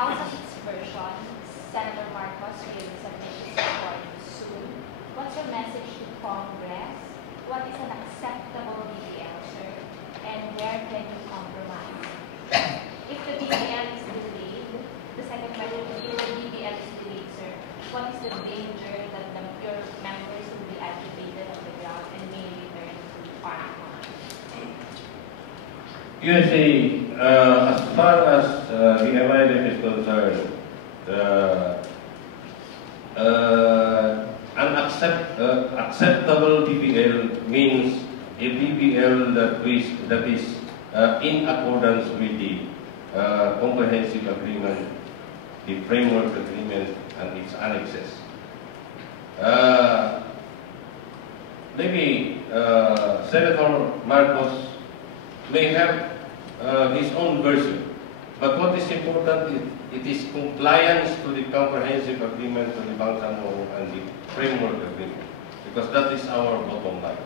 House of its version, Senator Marcos will submit his report soon. What's your message to Congress? What is an acceptable BBL, sir? And where can you compromise? If the BBL is delayed, the second question is, if the BBL is delayed, sir, what is the danger that your members will be agitated on the ground and may return to farm? You see, as far as the MILF is concerned, an acceptable BBL means a BBL that is in accordance with the comprehensive agreement, the framework agreement, and its annexes. Maybe Senator Marcos may have his own version, but what is important, it is compliance to the comprehensive agreement, to the Bangsamoro and the framework agreement, because that is our bottom line.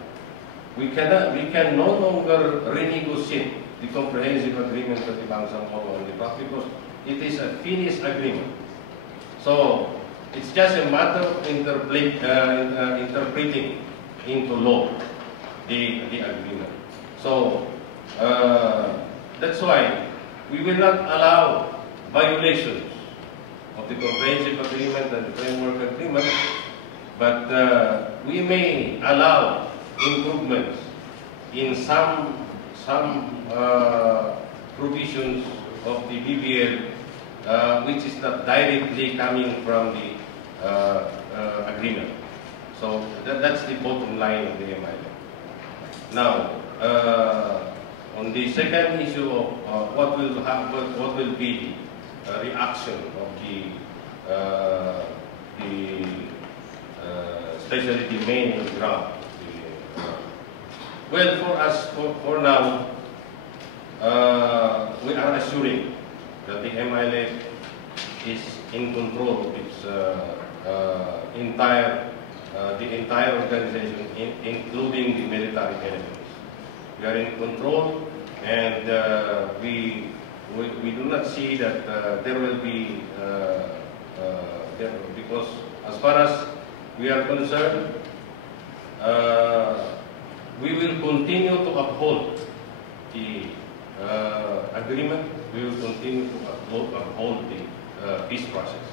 We can no longer renegotiate the comprehensive agreement with the Bangsamoro and the PAC because it is a finished agreement. So it's just a matter of interpreting into law the agreement. So that's why we will not allow violations of the comprehensive agreement and the framework agreement, but we may allow improvements in some provisions of the BBL, which is not directly coming from the agreement. So that's the bottom line of the MILF. Now, on the second issue of what will be the reaction of especially the main ground. Well, for us, for now, we are assuring that the MILF is in control of its entire organization, including the military elements. We are in control, and we do not see that there will be because as far as we are concerned, we will continue to uphold the agreement. We will continue to uphold the peace process.